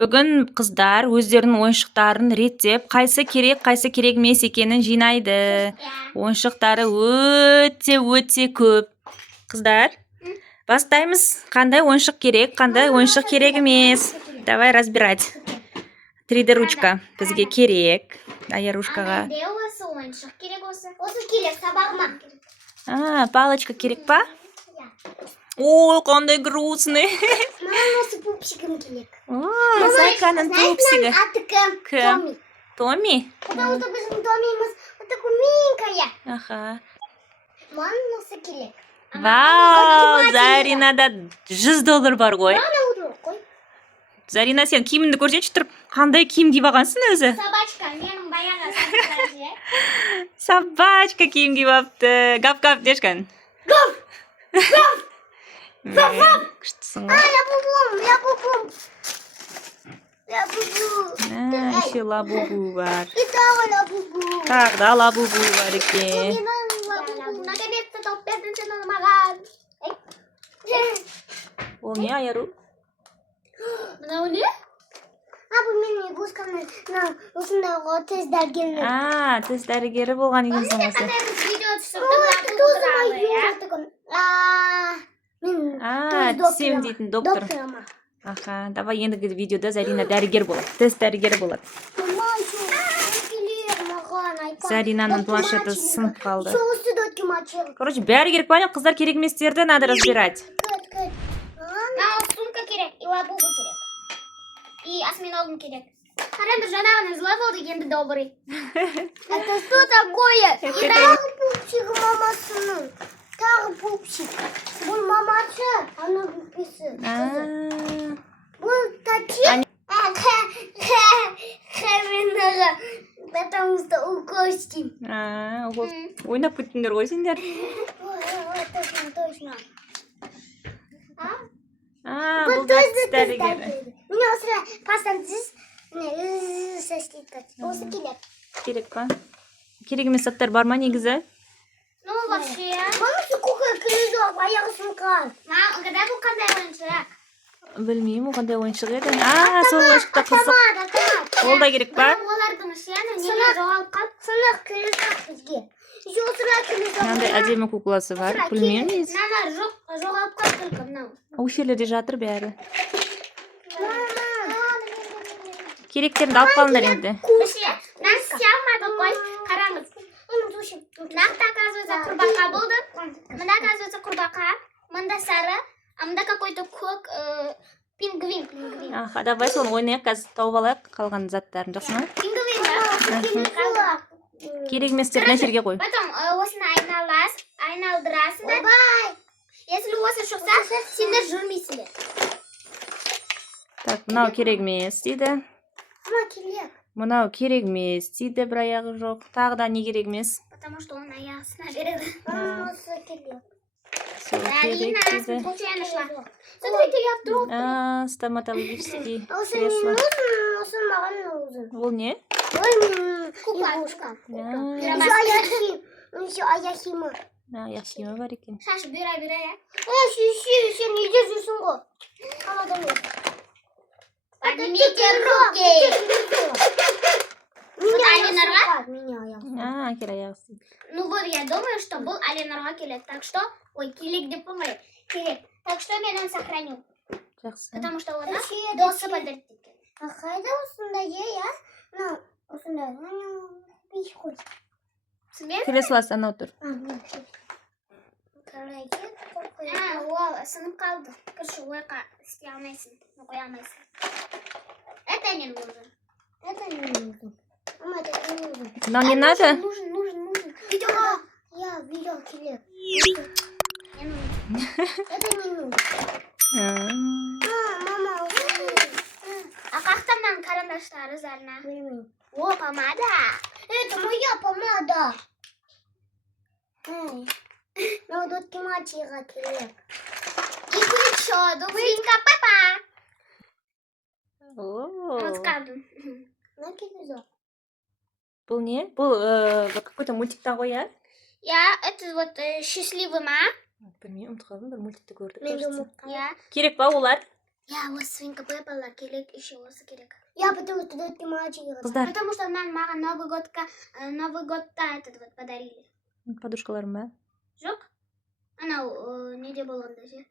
Бүгін қыздар өздерінің ойыншықтарын реттеп, қайсы керек емес екенін жинайды. Ойыншықтары өте көп. Қыздар, бастаймыз. Қандай ойыншық керек, қандай ойыншық керек емес. Давай разбирать. 3D ручка бізге керек. Ая ручкаға. Осы ойыншық керек осы. Осы керек, сабағыма. Палочка керек па? Ой, қандай грустный. Маған осы пупсигім керек. Зайканың пупсигі. Аты кім? Томми? Потому что біздің Томмиміз такой миленькая. Аха. Маған осы керек. Вау, Заринада $100 бар ғой. Қой. Зарина, сен киіміңді көрсетші тұрып, қандай киім киіп алғансың өзі? Собачка, менің баяғы собачкам. Собачка киім киіп алыпты. Гап-гап дешкін. Гав! Күштісің ғой. Я бубу. Еще лабубу бар. И тағы лабубу. Тағы да лабубу бар екен. Наконец-то тауып бердің сен оны маған. Ол не, Аяру? Мынау не? Бұл менің игрушкамның осындайғы тест дәрігері. Тест дәрігері болған екенсің осы. Видео түсірдім. Тісем дейтін доктор. Аха, давай ендігі видеода Зарина дәрігер болады. Тест дәрігері болады. Заринаның планшеті сынып қалды. Короче, бәрі керек па? Қыздар керек еместерді надо разбирать. Сумка керек, и лабубу керек. И осьминогым керек. Қараңдар, жаңағыны зла болды, енді добрый. Это что такое? Тағы пупсик мамасының. Тағы пупсик. Бұл мамасы, ана пупсик. Бұл тачи. Хәменіға. Потому что укостим. Ойнап кеттіңдер ғой сендер. Точно. Бұл да тіс дәрігері. Міне осы пастантыз сәстейді. Осы керек. Керек па? Керек емес заттар бар ма негізі? Ну, вообще. Мамасы қоқай күлізі аяғы сынқан. Қандай бұл қандай ойыншық? Білмеймін, қандай ойыншық еді. Сол ойыншықта қызық. Ол да керек па? Олардың ішені неге жоғалып қалып, сынық күлізі бізге. Мынандай әдемі кукласы бар. Білмеймін. Жоғалып қалып түлкі мынау. Өшелерде жатыр бәрі. Керектерді алып қалыңдар енді. Нас сямады қой, қараңыз. Мынақты оказывается құрбақа болды. Мында оказывается құрбақа. Мында сары. А мында какой-то көк пингвин. Аха, давай соны ойнайық, қазір тауып алайық қалған заттарын, жақсы ма? Пингвин, да? Керек еместерін жерге қой. Потом осыны айналдырасың да. Если осы шықса, сендер жүрмейсіңдер. Так, мынау керек емес дейді. Мынау керек емес дейді, бір аяғы жоқ. Тағы да не керек емес? Потому что он аяғысына береді. Осы керек. Сол керек дейді. Смотрите, я вдруг. Стоматологический кресло. Осы маған нужен. Ол не? Куклашка. Аяхима. Аяхима бар екен. Шашы бұйра, я. Сен неде жүрсің ғой? Қалада емес. Поднимите руки. Вот Алинарға? Кер аяғысы. Ну вот, я думаю, что бұл Алинарға келеді. Так что, ой, келек деп болмай. Керек. Так что мен оны сохраню. Жақсы. Потому что оны досы подарит. Қайда осында я? Осында. Креслосы анау тұр. Сынып қалды. Көрші ойқа істей алмайсың. Қоя алмайсың. Это не нужен. Это не нужен. Мама, это не нужен. Нам не надо? Нужен. Я видел келек. Не нужен. Это не нужен. Мама, а как там нам карандаштары Зарина? О, помада. Это моя помада. Ну, тут кематиға келек. И еще, дубринка папа. Рассказывай. На кирпизок. Бұл не? Бұл какой-то мультикта ғой, я? Я, это вот счастливый ма. Білмеймін, ұмытып қалдым, бір мультикті көрдік. Мен де кажется. ұмытып қалдым. Иә. Керек па олар? Я, осы свинка Пеппалар керек, еще осы керек. Я потому что эти мальчики. Қыздар, Потому что маған Новый годта этот вот подарили. подушкаларым ба? Жоқ? Анау неде болғанда ше.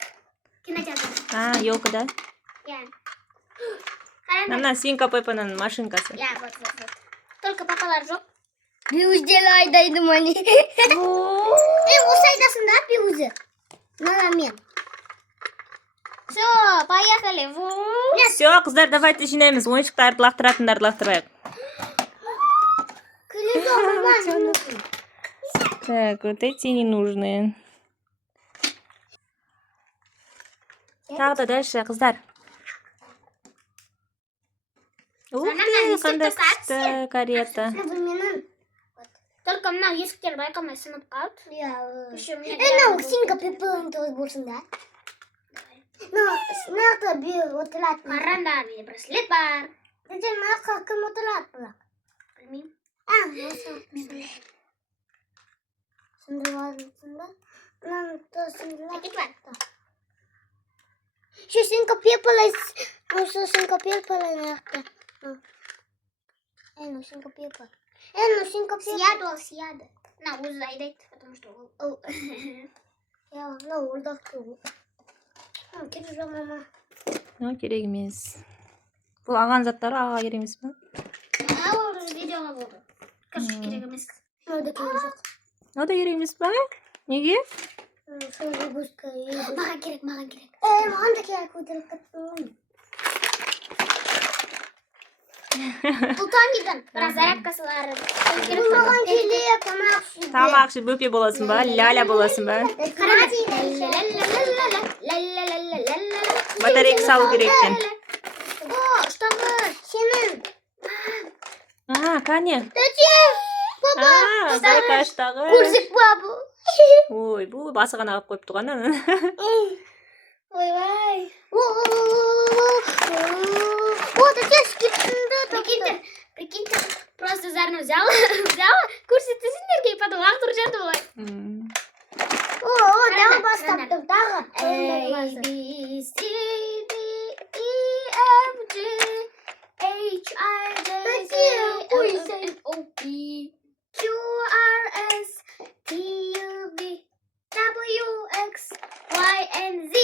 Кинотеатрда. Елкада. Иә. Қараңдар. Ана свинка Пеппаның машинкасы. Иә, вот. Только папалар жоқ. Бюздел айдайды мани. Осы айдасын да бюзі. Мына мен. Все, поехали. Все, қыздар, давайте жинаймыз. Ойыншықтарды лақтыратындарды лақтырайық. Так, вот эти не нужны. Тағы да дальше, қыздар. Ух ты, қандай күшті карета. Только мынау есіктер байқалмай сынып қалды. Мынау свинка Пеппаның той болсын да. Мынақты бүйір отырады. Қараңдар, менде браслет бар. Сендер мынаққа кім отырады бұлақ? Білмеймін. Осы. Сындырып ба? Мынаны сындырып. Әкет бар. Şu свинка Пеппа, осы свинка Пеппа нақты. Ну, свинка Пеппа. Свинка Пеппа. Сияды. На, өзі айдайды, потому что ол. Я, на, ордақты. Керек жоқ, мама. Керек емес. Бұл аған заттары аға керек емес па? Ол видеоға болды. Короче, керек емес. Ол да керек жоқ. Ол да керек емес па? Неге? Маған керек. Маған да керек өтірік кеттім. Ұлтан бірақ зарядкасы бар. Маған керек, Тамақ ішіп бөпе боласың ба? Ляля боласың ба? Батарейка салу керек екен. Ұштағыш, сенің. Кәне? Папа, Зайка ұштағыш. Курсик бабу. Ой, бұл басы ғана қойып туған. Ой-ой. Вот, отец кеттіңді. Прикиньте, просто зарны взяла, көрсетесіңдерге, и потом ақтыр жарды олай. Тағы бастаптым, тағы. A, B, C, D, E, F, G, H, I, J, K, L, M, N, O, P, Q, R, S, T, U, V, W, X, Y, and Z.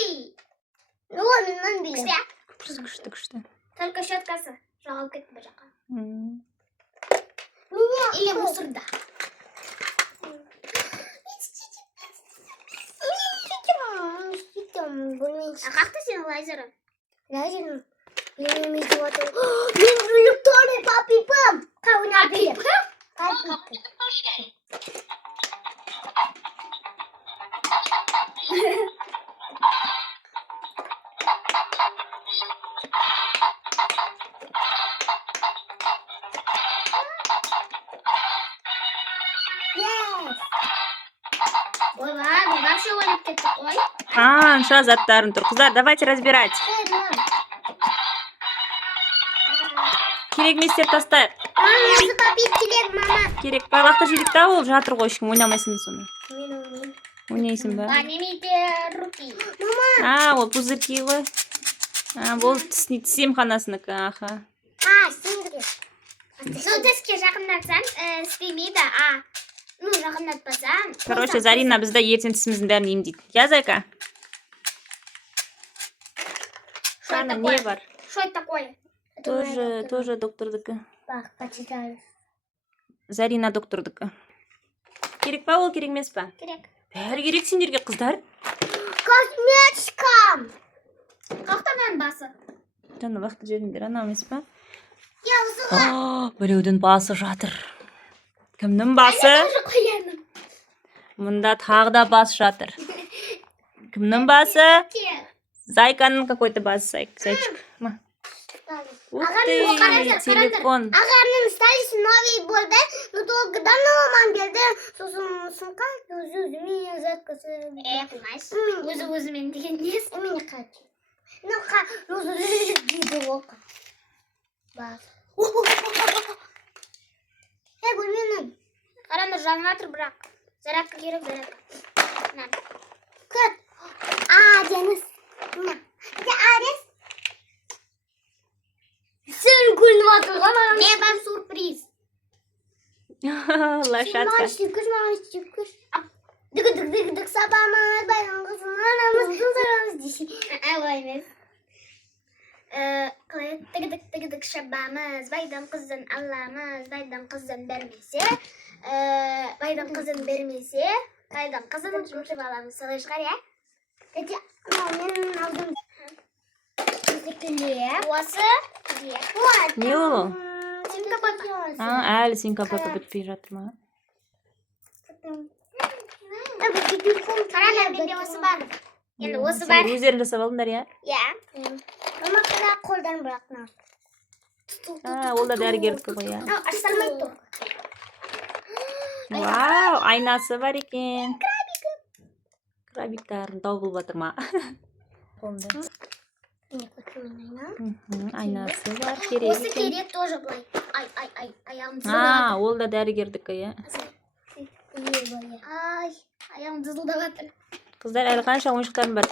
Мен білем. Күшті. Только щеткасы жоғалып кетті бір жаққа. Меня Или мусорда. Қақты сен лазерін? Лазерін? Мен өйтіп отыр. Мен бүлікторы папипым. Қауына біліп. Ойбай, бұл вообще ойнап кеттік қой. Анша заттарын тұр. Қыздар, давайте разбирать. Керек еместер тастайық. Өзі папит керек, мама. Керек па? Лақтыр жейдік та, ол жатыр ғой, ешкім ойнамайсың соны. Мен ойнайын. Ойнайсың ба? Немейте руки. Мама. Ол пузырьки ғой. Бұл тіс емханасынікі, аха. Істемейді. Тіске жақындатсаң, істемейді, жақындатпасаң. Короче, Зарина бізді ертең тісіміздің бәрін емдейді. Я, Зайка? Шана, не бар? Что это такое? Тоже доктордікі. Бақ, почитаю. Зарина доктордікі. Керек па ол, керек емес па? Керек. Бәрі керек сендерге, қыздар. Косметикам. Қақтан басы? Жаны вақты жеріндер, ана емес па? Я ұзыға. Біреудің басы жатыр. Кімнің басы? Мұнда тағы да бас жатыр. Кімнің басы? Зайканың какой-то басы, зайчик. Ух ты, телефон. Ағамның сталisi новый болды, но только давно мам берді. Сосын сумка, өзімен заткасы. Қылмайсың. Өзі-өзімен деген нес? Мен қачу. Ну, өзі дейді оқа. Бас. Гүлменің. Қарандар жанып жатыр бірақ. Зарядка керек, зарядка. Лошадка. Шикыш. Dık sabahımız bayram kızın anamız kızlarımız dişi. Evet. Tık şabamız bayram kızın Allah'ımız bayram kızın vermesi. Bayram kızın vermesi. Bayram kızın жұмшы баламыз солай шығар ya. Петя, мен алдым. Осы. Не ол? Симка папа. Әлі синка папа бітпей жатыр ма? Қараңдар, менде осы бар. Енді осы бар. Өздерің жасап алдыңдар я? Иә. Мама қара қолдан бұрақна. Ол да дәрігердікі ғой я. Ашталмайды тұр. Вау, айнасы бар екен. Крабиктарын тауып болып жатыр ма? Айнасы бар, керек Осы екен. керек тоже былай. Аяғым Ол да дәрігердікі я. Аяғым дызылдап жатыр. Қыздар әлі қанша ойыншықтарың бар?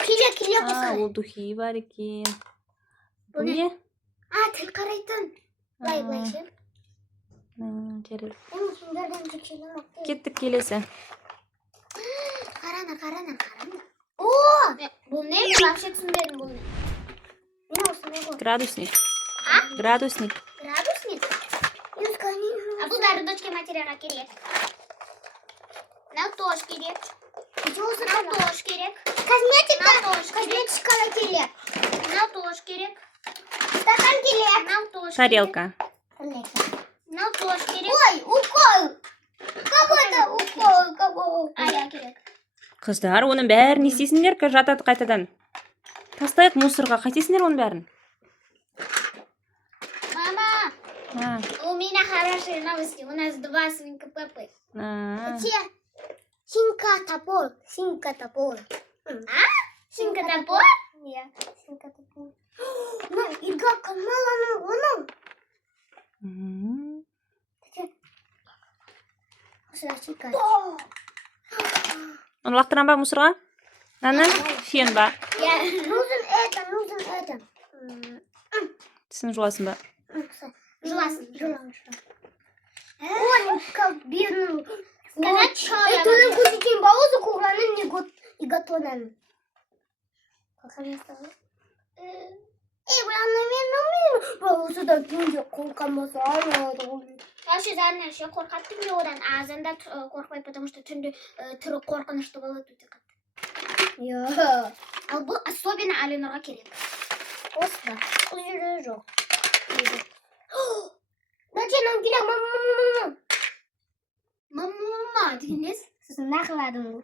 Келе Ол духи бар екен. Бұл не? Тіл қарайтын. Былай ше. Жарайды. Сондардан жүкшелім ақ. Кеттік келесі. Қарана. Бұл не? Мен вообще түсінбедім бұл не. Мен осындай ғой. Градусник. Градусник? Бұл дәрі дочке материалға керек. Мынау тош керек. Мынау тош керек. Косметикаға керек. Мынау тош керек. Стакан керек. Мынау тош керек. Тарелка. Мынау тош керек. Ой, укол. Какой-то укол. Ая керек. Қыздар, оның бәрін не істейсіңдер? Жатады қайтадан. Тастайық мусорға. Қайтесіңдер оның бәрін? Мама, у меня хорошие новости. У нас 2 свинка Пеппы. Синка-топор. Синка-топор? Иә, синка-топор. Ига қалмаланың оның. Оны лақтырам ба мусорға? Наны? Фен ба? Нужен это. Тісін жуасың ба? Жуасын. Ой, как бедный. Эту кусочек баузу кураның не готовен. Как она стала? Баузудан түнде қорқан болса алады. Вообще зарына ше қорқады түнде одан азанда қорқпайды, потому что түнде түрі қорқынышты болады өте қатты. Ал бұл особенно Аленорға керек. Осы да. Бұл жерде жоқ. Нәтенің керек, мама деген несі? Сіздің нақыладың бұл.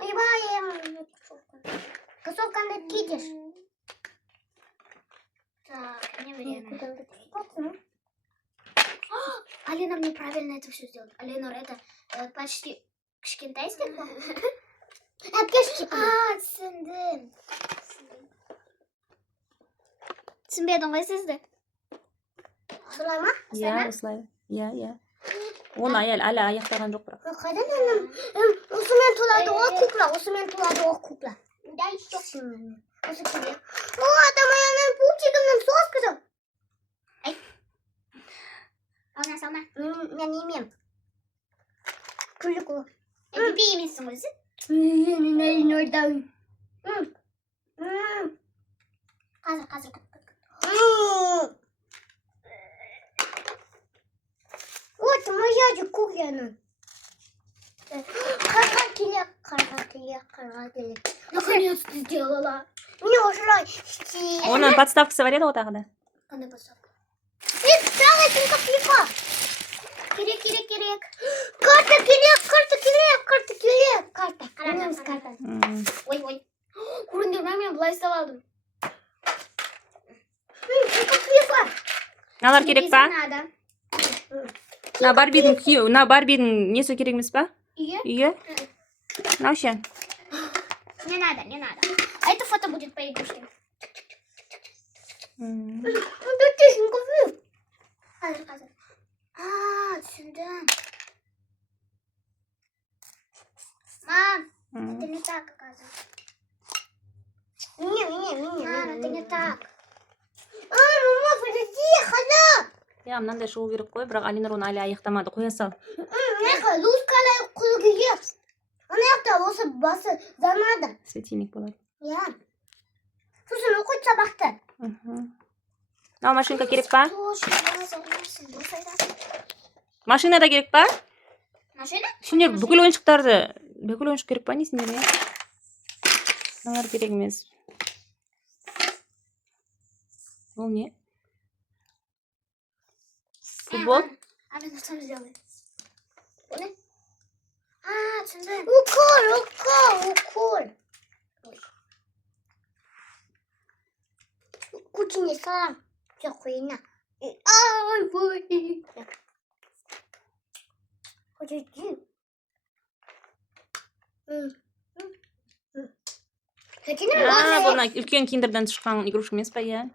Ойбай, кроссовкаңды кидешь. Так, не время. Аленор неправильно это все сделал. Аленор, это почти кішкентай істеп па? Түсіндім. Түсінбедің ғой сізді? Осылай ма? Иә, осылай. Иә. Оны әлі аяқтаған жоқ бірақ. Қайдан анам? Осымен толады ғой кукла. Да, еще. Осы керек. О, там аянан пупчигімнің соскасы. Ай. Салма. Мен емем. Күлік ол. Пипи емессің өзі? Мен ойдауын. Қазір. Вот моя же кухня. Қарға келек. Наконец-то сделала. Мне осылай. Оның подставкасы бар еді ғой тағы да. Қандай подставка? Сразу синка плипа. Керек. Карта керек. Карта. Ой. Көріндер, мен бұлай істеп алдым. Синка плипа. Налар керек па? На Барбидің несі керек емес па? Үйе? Наушен? Не надо. А это фото будет по игрушке. Қазір. Түсіндім. Мам, это не так, оказывается. Не. Мам, это не так. Мама, подожди, хана. Ya mынандай шығу керек қой, бірақ Алинұр оны әлі аяқтамады. Қоя сал. Лускалай құлғыге. Ана жақта осы басы замады. Светильник болады. Я. Сосын оқиды сабақты. Ал машинка керек па? Машина да керек па? Машина? Сендер бүкіл ойыншық керек па несіңдер, я? Мыналар керек емес. Ол не? Футбол? Алина сам сделай. Понял? түсіндім. Укол. Кучине салам. Все хуйня. Ай, бой. Хочешь дин? Бұны үлкен киндерден шыққан игрушка емес па, иә?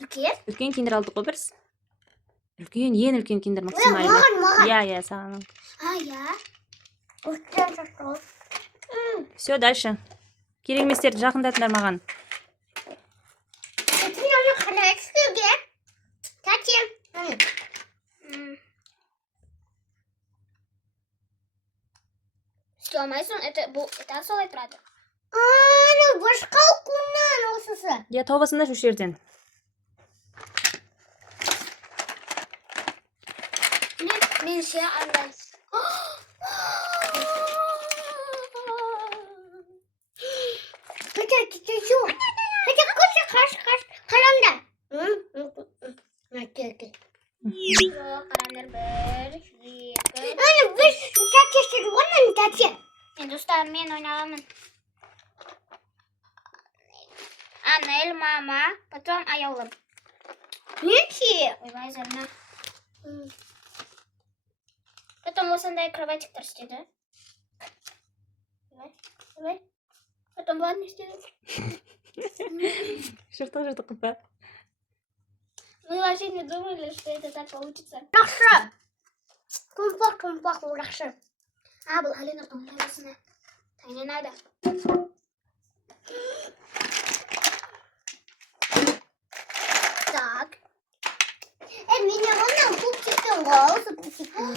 Үлкен? Үлкен киндер алдық қой біріз. Үлкен, ең үлкен киндер максимально. Маған. Иә, саған. Я. Үлкен шашқал. Все, дальше. Керек еместерді жақындатыңдар маған. Сломайсың, это солай тұрады. Ну, башқа құмнан осысы. Я таубасында жүр жерден. Мен ше андай. Хотя кетесу. Хотя қаш. Қараңда. Қараңдар бір, екі. Біз тәтесіз, оның тәте. Достар, мен ойналамын. Анель, мама, потом аяулым. Нече? Ойбай, зарна. Потом осындай кроватиктер істеді. Ойбай. Потом бұлар не істеді? Жыртық қыпа. Мы вообще не думали, что это так получится. Жақсы. Тумпақ, жақсы. Бұл Алинұрдың ойлабысына. Не надо. Так. Меня оның пупсиком ғой, пупсиком.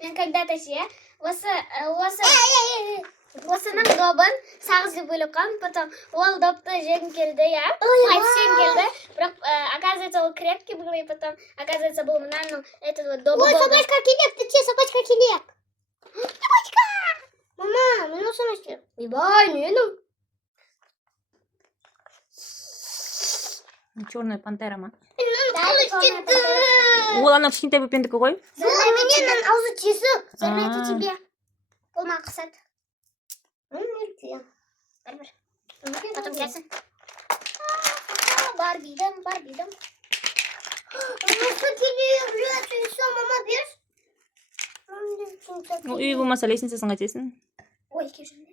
Мен когда-то ше, осының добын сағыз деп ойлап қалдым, потом ол допты жегім келді, я. Қайтсем келді, бірақ оказывается ол крепкий был, и потом оказывается был мынаның этого добы болды. Ой, собачка келек, ты че, собачка келек? Собачка! Мама, мен осыны істеп. Ойбай, менің. Черная пантера ма? Да, Ол анау кішкентай бөпендікі ғой? Менен аузы тесік. Зарнайте тебе. Ол ма қысады. Бір. Потом келсін. Барбидым. Осы келек, все, мама берш. Үй болмаса лестницасын қайтесің? Ой, кешірді.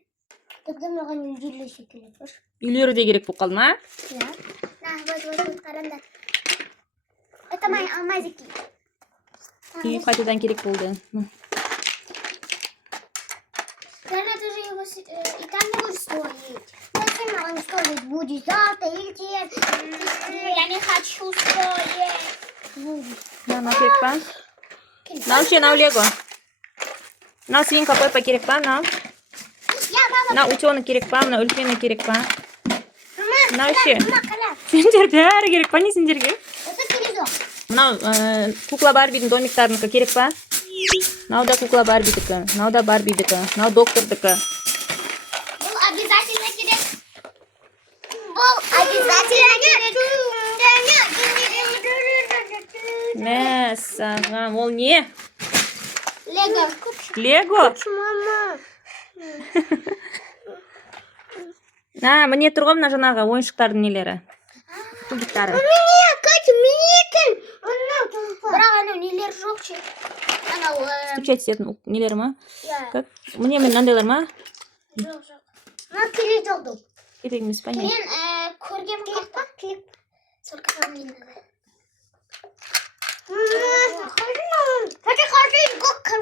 Тогда маған үйлерші келек бар. Үйлері де керек болып қалды ма? Да. Вот, қараңдар. Это мои алмазики. Үй қайтадан керек болды. Наверное, ты же его и там не будешь строить. Зачем он строить будет завтра или я не хочу строить. Мынау керек па? Мынау ше, мынау лего. Мынау свинка Пеппа керек па? Мынау утенок керек па? Мынау үлкені керек па? Мынау ше. Сендер бәрі керек па? Не сендерге? Мынау кукла Барбидің домиктарынікі керек па? Мынау да кукла Барбидікі, мынау да Барбидікі, мынау доктордікі. Бұл обязательно керек. Бұл обязательно керек. Мәссаған, ол не? Лего. Лего? Мама. Міне тұр ғой мына жаңағы ойыншықтардың нелері. Кубиктары. Менекен. Бірақ анау нелер жоқ ше. Анау... Стучать ететін нелері ма? Иә. Міне мынандайлар ма? Жоқ. Мына керек жоқды. Керек емес па не? Мен көргем керек па? Керек. Только вам не надо. Хочу губка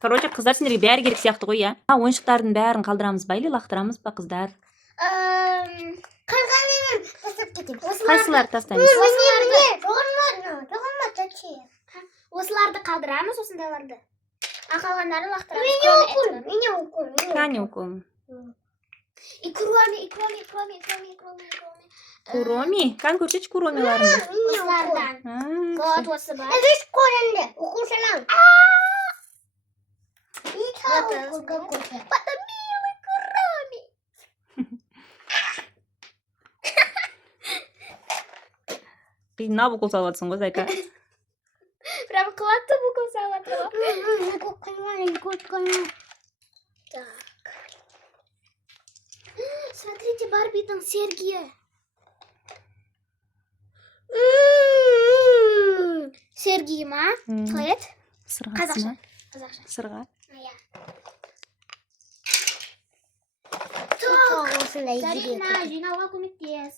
Короче, қыздар сендерге бәрі керек сияқты ғой, иә? Ойыншықтардың бәрін қалдырамыз ба или лақтырамыз ба, қыздар? Қалғанын тастап кетеміз. Қайсыларды тастаймыз? Осыларды қалдырамыз, осындайларды. Қалғандарын лақтырамыз. Кәне укол. И кроме. Куроми? Кәне көрсетші куромиларыңды. Осылардан. Вот осы бар. Здесь коренде, укушалам. Потом милый кроме. Қиынап укол салып жатсың ғой, Зайка. Прям қуатты укол салып жатыр. Так. Смотрите, Барбидің серьги. Серьги ма? Қалай еді? Сырғасына. Қазақша. Сырға. Иә. осындай Зарина, жинауға көмектес.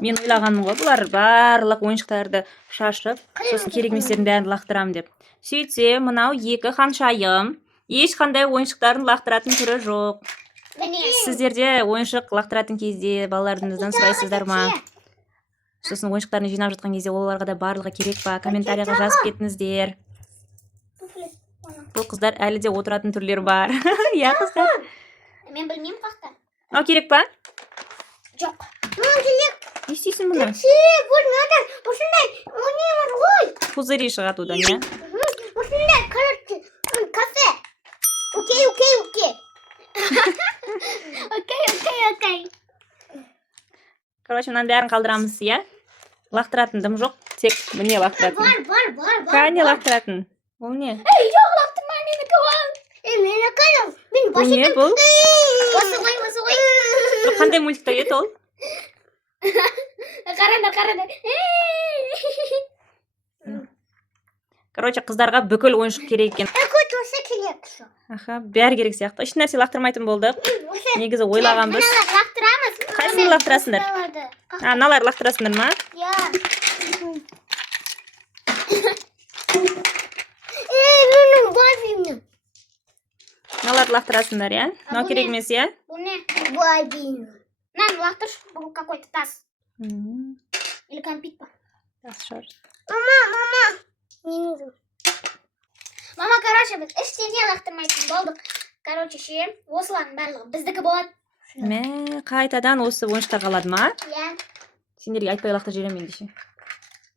Мен ойлағаным ғой, бұлар барлық ойыншықтарды шашып, сосын керек еместердің бәрін лақтырамын деп. Сөйтсе, мынау екі ханшайым ешқандай ойыншықтарын лақтыратын түрі жоқ. Сіздерде ойыншық лақтыратын кезде балаларыңыздан сұрайсыздар ма? Сосын ойыншықтарын жинап жатқан кезде оларға да барлығы керек па? Комментарийға жазып кетіңіздер. Бұл қыздар әлі де отыратын түрлері бар. Иә, қыздар. Мен білмеймін қақта. Мынау керек па? Жоқ. Не істейсің бұны? Пузыри шығады одан, иә? Окей. Короче, мынаның бәрін қалдырамыз, иә? Лақтыратын дым жоқ, тек міне лақтыратын. Кәне лақтыратын. Ол не? Жоқ, лақтырма мені каван. Бұл не бұл? Осы ғой. Бұл қандай мультикта еді ол? Қараңдар. Короче, қыздарға бүкіл ойыншық керек екен. Аха, бәрі керек сияқты. Еш нәрсе лақтырмайтын болдық. Негізі ойлағанбыз. Лақтырамыз. Қайсыны лақтырасыңдар? Аналар лақтырасыңдар ма? Аналар лақтырасыңдар, иә? Мынау керек емес, иә? Бұл не? На, лақтыр. Бұл какой-то таз. Или компит па? Тас шығар. Мама, короче, біз ештеңе лақтырмайтын болдық. Короче, ше, осылардың барлығы біздікі болады. Мә, қайтадан осы ойыншықтар қалады ма? Иә. Сендерге айтпай лақтыр жүремін деше.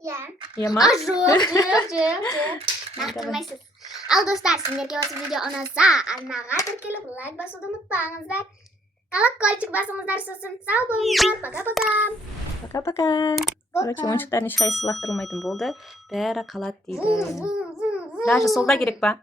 Иә. Иә ма? Жоқ. Лақтырмайсыз. Ал достар, сендерге осы видео ұнаса, арнаға тіркеліп лайк басуды ұмытпаңыздар. Колокольчик басыңыздар сосын. Сау болыңыздар. Пока-пока. Пока-пока. Короче, ойыншықтардың ешқайсысы лақтырылмайтын болды. Бәрі қалады дейді. Даже солда керек па?